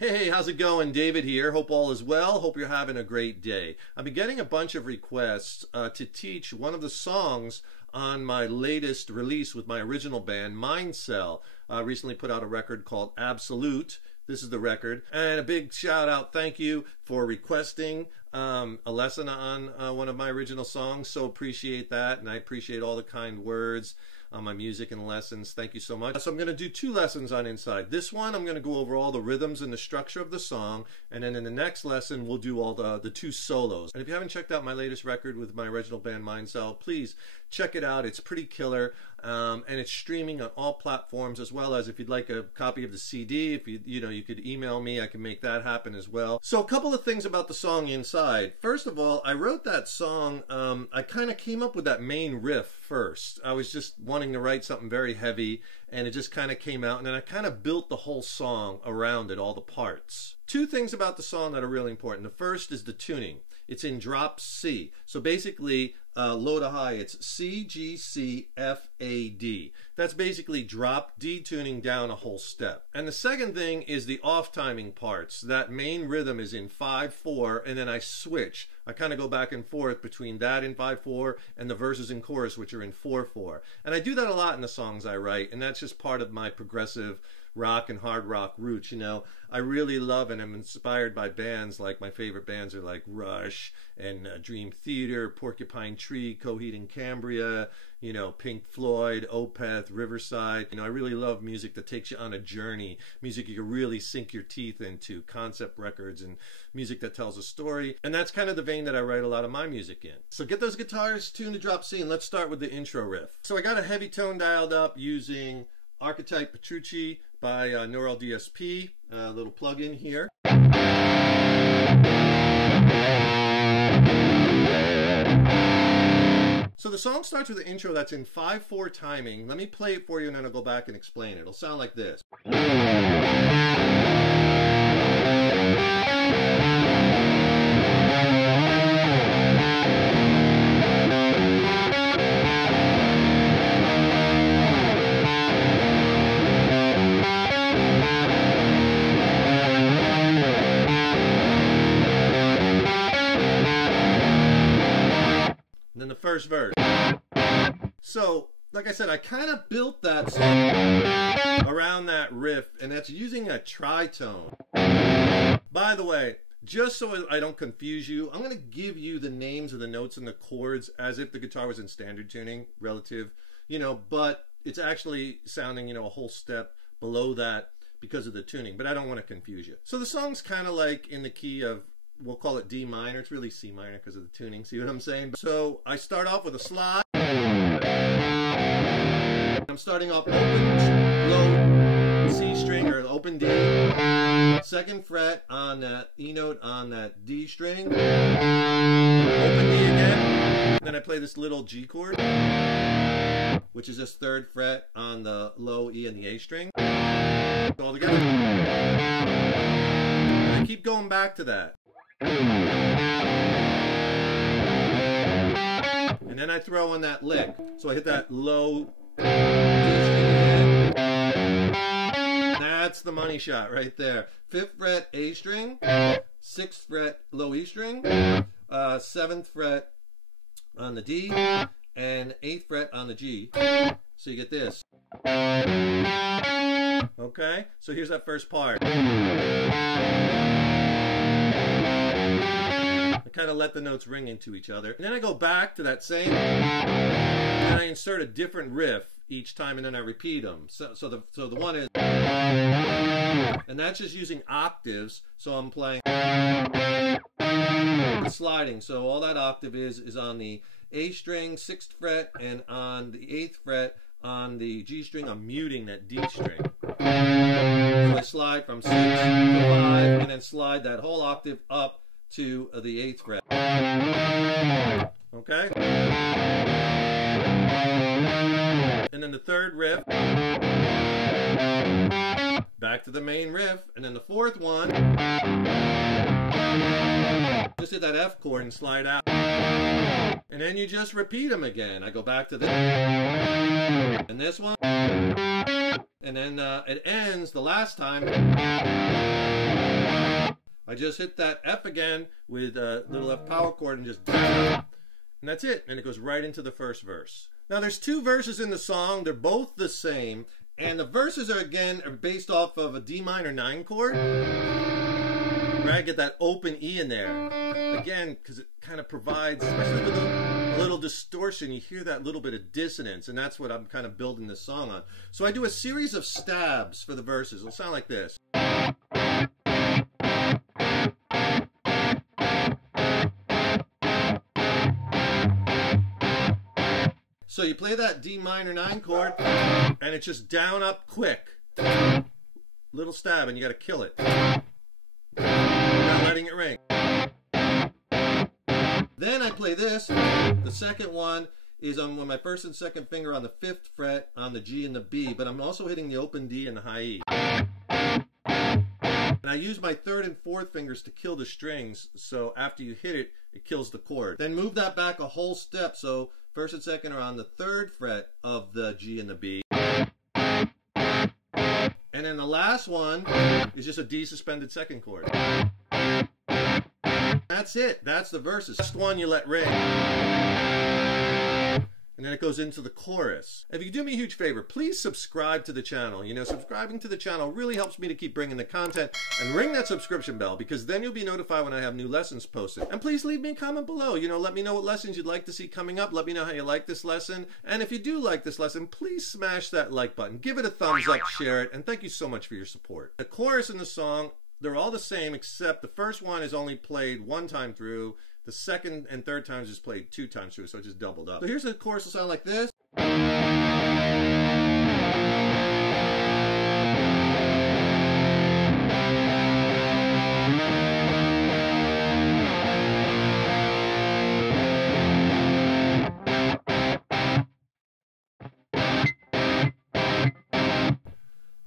Hey, how's it going? David here. Hope all is well. Hope you're having a great day. I've been getting a bunch of requests to teach one of the songs on my latest release with my original band, Mindcell. Recently put out a record called Absolute. This is the record. And a big shout out, thank you for requesting a lesson on one of my original songs. So appreciate that, and I appreciate all the kind words on my music and lessons. Thank you so much. So I'm going to do two lessons on Inside. This one, I'm going to go over all the rhythms and the structure of the song, and then in the next lesson, we'll do all the two solos. And if you haven't checked out my latest record with my original band, Mindcell, please check it out. It's pretty killer, and it's streaming on all platforms, as well as if you'd like a copy of the CD, if you could email me, I can make that happen as well. So a couple of things about the song Inside. First of all, I wrote that song, I kind of came up with that main riff first. I was just wanting to write something very heavy, and it just kind of came out, and then I kind of built the whole song around it, all the parts. Two things about the song that are really important. The first is the tuning. It's in drop C. So basically, low to high, it's C, G, C, F, A, D. That's basically drop D tuning down a whole step. And the second thing is the off timing parts. That main rhythm is in 5/4, and then I switch. I kind of go back and forth between that in 5/4 and the verses and chorus, which are in 4/4. And I do that a lot in the songs I write, and that's just part of my progressive rock and hard rock roots. You know, I really love and I'm inspired by bands, like my favorite bands are like Rush and Dream Theater, Porcupine Tree, Coheed and Cambria, you know, Pink Floyd, Opeth, Riverside. You know, I really love music that takes you on a journey, music you can really sink your teeth into, concept records and music that tells a story. And that's kind of the vein that I write a lot of my music in. So get those guitars tuned to drop C, and let's start with the intro riff. So I got a heavy tone dialed up using Archetype Petrucci by Neural DSP, a little plug-in here. So the song starts with an intro that's in 5/4 timing. Let me play it for you and then I'll go back and explain it. It'll sound like this. And then the first verse. So, like I said, I kind of built that song around that riff, and that's using a tritone. By the way, just so I don't confuse you, I'm going to give you the names of the notes and the chords as if the guitar was in standard tuning, relative, you know, but it's actually sounding, you know, a whole step below that because of the tuning, but I don't want to confuse you. So the song's kind of like in the key of, we'll call it D minor. It's really C minor because of the tuning. See what I'm saying? So I start off with a slide. I'm starting off open, low C string or open D. Second fret on that E note on that D string. Open D again. Then I play this little G chord, which is this third fret on the low E and the A string. All together. And I keep going back to that. And then I throw in that lick. So I hit that low D string. That's the money shot right there. 5th fret A string, 6th fret low E string, 7th fret on the D, and 8th fret on the G. So you get this. Okay, so here's that first part. I kind of let the notes ring into each other. And then I go back to that same, and I insert a different riff each time, and then I repeat them. So the one is, and that's just using octaves. So I'm playing sliding. So all that octave is on the A string, 6th fret, and on the 8th fret on the G string, I'm muting that D string. So I slide from 6 to 5, and then slide that whole octave up to the 8th fret. Okay? And then the third riff, back to the main riff, and then the fourth one, just hit that F chord and slide out. And then you just repeat them again. I go back to this, and this one, and then it ends the last time I just hit that F again with a little F power chord and just and that's it, and it goes right into the first verse. Now there's two verses in the song, they're both the same, and the verses are based off of a D minor 9 chord. Right, get that open E in there. Again, because it kind of provides, especially with a little distortion, you hear that little bit of dissonance, and that's what I'm kind of building this song on. So I do a series of stabs for the verses. It'll sound like this. So you play that D minor 9 chord, and it's just down, up, quick. Little stab, and you got to kill it. Not letting it ring. Then I play this. The second one is on my first and second finger on the 5th fret on the G and the B, but I'm also hitting the open D and the high E. And I use my 3rd and 4th fingers to kill the strings, so after you hit it, it kills the chord. Then move that back a whole step, so 1st and 2nd are on the 3rd fret of the G and the B. And then the last one is just a D suspended 2nd chord. That's it. That's the verses. First one you let ring. And then it goes into the chorus. If you could do me a huge favor, please subscribe to the channel. You know, subscribing to the channel really helps me to keep bringing the content. And ring that subscription bell, because then you'll be notified when I have new lessons posted. And please leave me a comment below. You know, let me know what lessons you'd like to see coming up. Let me know how you like this lesson. And if you do like this lesson, please smash that like button. Give it a thumbs up, share it, and thank you so much for your support. The chorus in the song, they're all the same, except the first one is only played 1 time through. The 2nd and 3rd times is played 2 times through, so it just doubled up. So here's the chorus, will sound like this.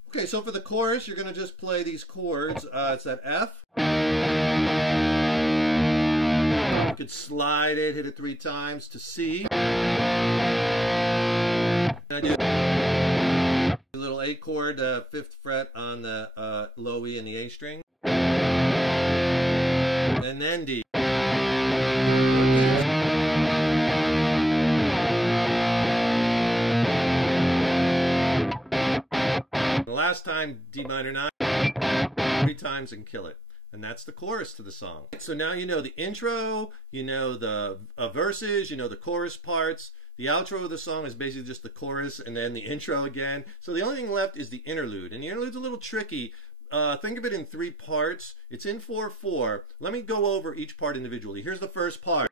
Okay, so for the chorus, you're going to just play these chords. It's that F. You could slide it, hit it 3 times to C. And I do a little A chord, 5th fret on the low E and the A string. And then D. The last time, D minor 9, 3 times and kill it. And that's the chorus to the song. So now you know the intro, you know the verses, you know the chorus parts. The outro of the song is basically just the chorus and then the intro again. So the only thing left is the interlude. And the interlude's a little tricky. Think of it in 3 parts. It's in 4/4. Let me go over each part individually. Here's the first part.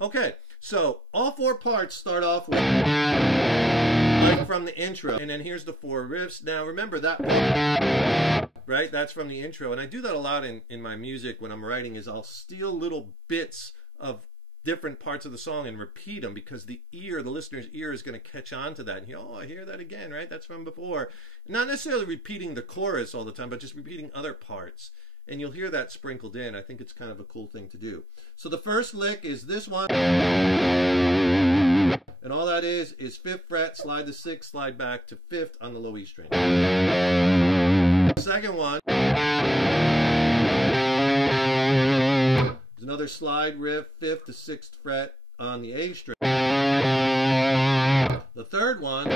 Okay, so all 4 parts start off with like from the intro, and then here's the 4 riffs. Now remember that one, right? That's from the intro, and I do that a lot in my music when I'm writing. Is I'll steal little bits of different parts of the song and repeat them, because the listener's ear is going to catch on to that. And oh, I hear that again, right? That's from before. Not necessarily repeating the chorus all the time, but just repeating other parts. And you'll hear that sprinkled in. I think it's kind of a cool thing to do. So the first lick is this one. And all that is 5th fret, slide to 6th, slide back to 5th on the low E string. Second one is another slide riff, 5th to 6th fret on the A string. The third one,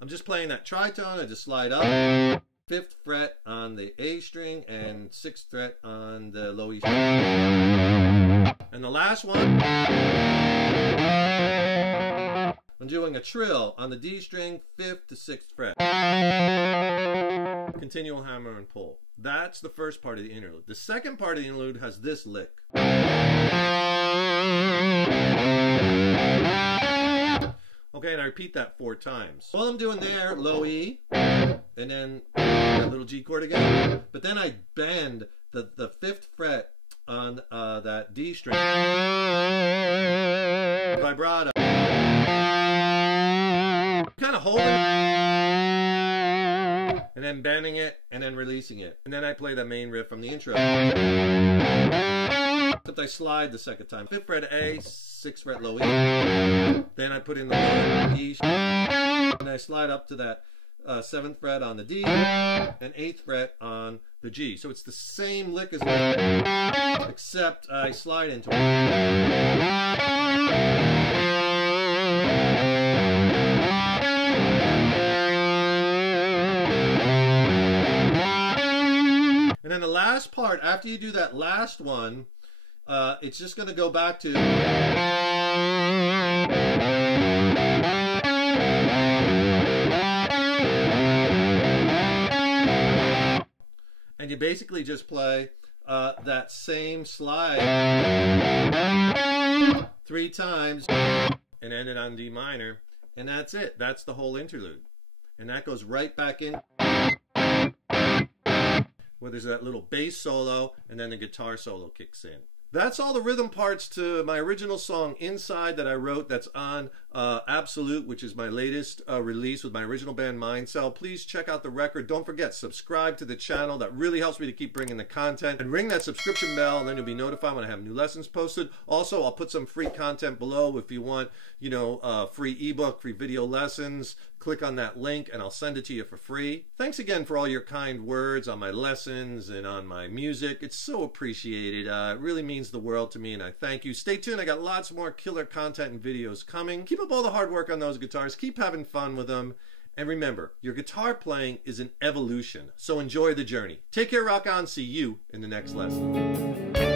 I'm just playing that tritone. I just slide up. 5th fret on the A string and 6th fret on the low E string. And the last one, I'm doing a trill on the D string, 5th to 6th fret. Continual hammer and pull. That's the first part of the interlude. The second part of the interlude has this lick. Okay, and I repeat that 4 times. All I'm doing there, low E, and then that little G chord again. But then I bend the 5th fret on that D string. Vibrato. Kind of hold it. And then then bending it, and then releasing it. And then I play the main riff from the intro. Except I slide the second time. 5th fret A, 6th fret low E. Then I put in the low E, and I slide up to that 7th fret on the D, and 8th fret on the G. So it's the same lick as well, except I slide into it. And then the last part, after you do that last one, it's just going to go back to... And you basically just play that same slide 3 times and end it on D minor. And that's it. That's the whole interlude. And that goes right back in where there's that little bass solo and then the guitar solo kicks in. That's all the rhythm parts to my original song Inside that I wrote that's on Absolute, which is my latest release with my original band Mindcell. Please check out the record. Don't forget, subscribe to the channel. That really helps me to keep bringing the content. And ring that subscription bell, and then you'll be notified when I have new lessons posted. Also, I'll put some free content below if you want, you know, free ebook, free video lessons. Click on that link and I'll send it to you for free. Thanks again for all your kind words on my lessons and on my music. It's so appreciated. It really means the world to me, and I thank you. Stay tuned. I got lots more killer content and videos coming. Keep up all the hard work on those guitars. Keep having fun with them. And remember, your guitar playing is an evolution, so enjoy the journey. Take care, rock on. See you in the next lesson.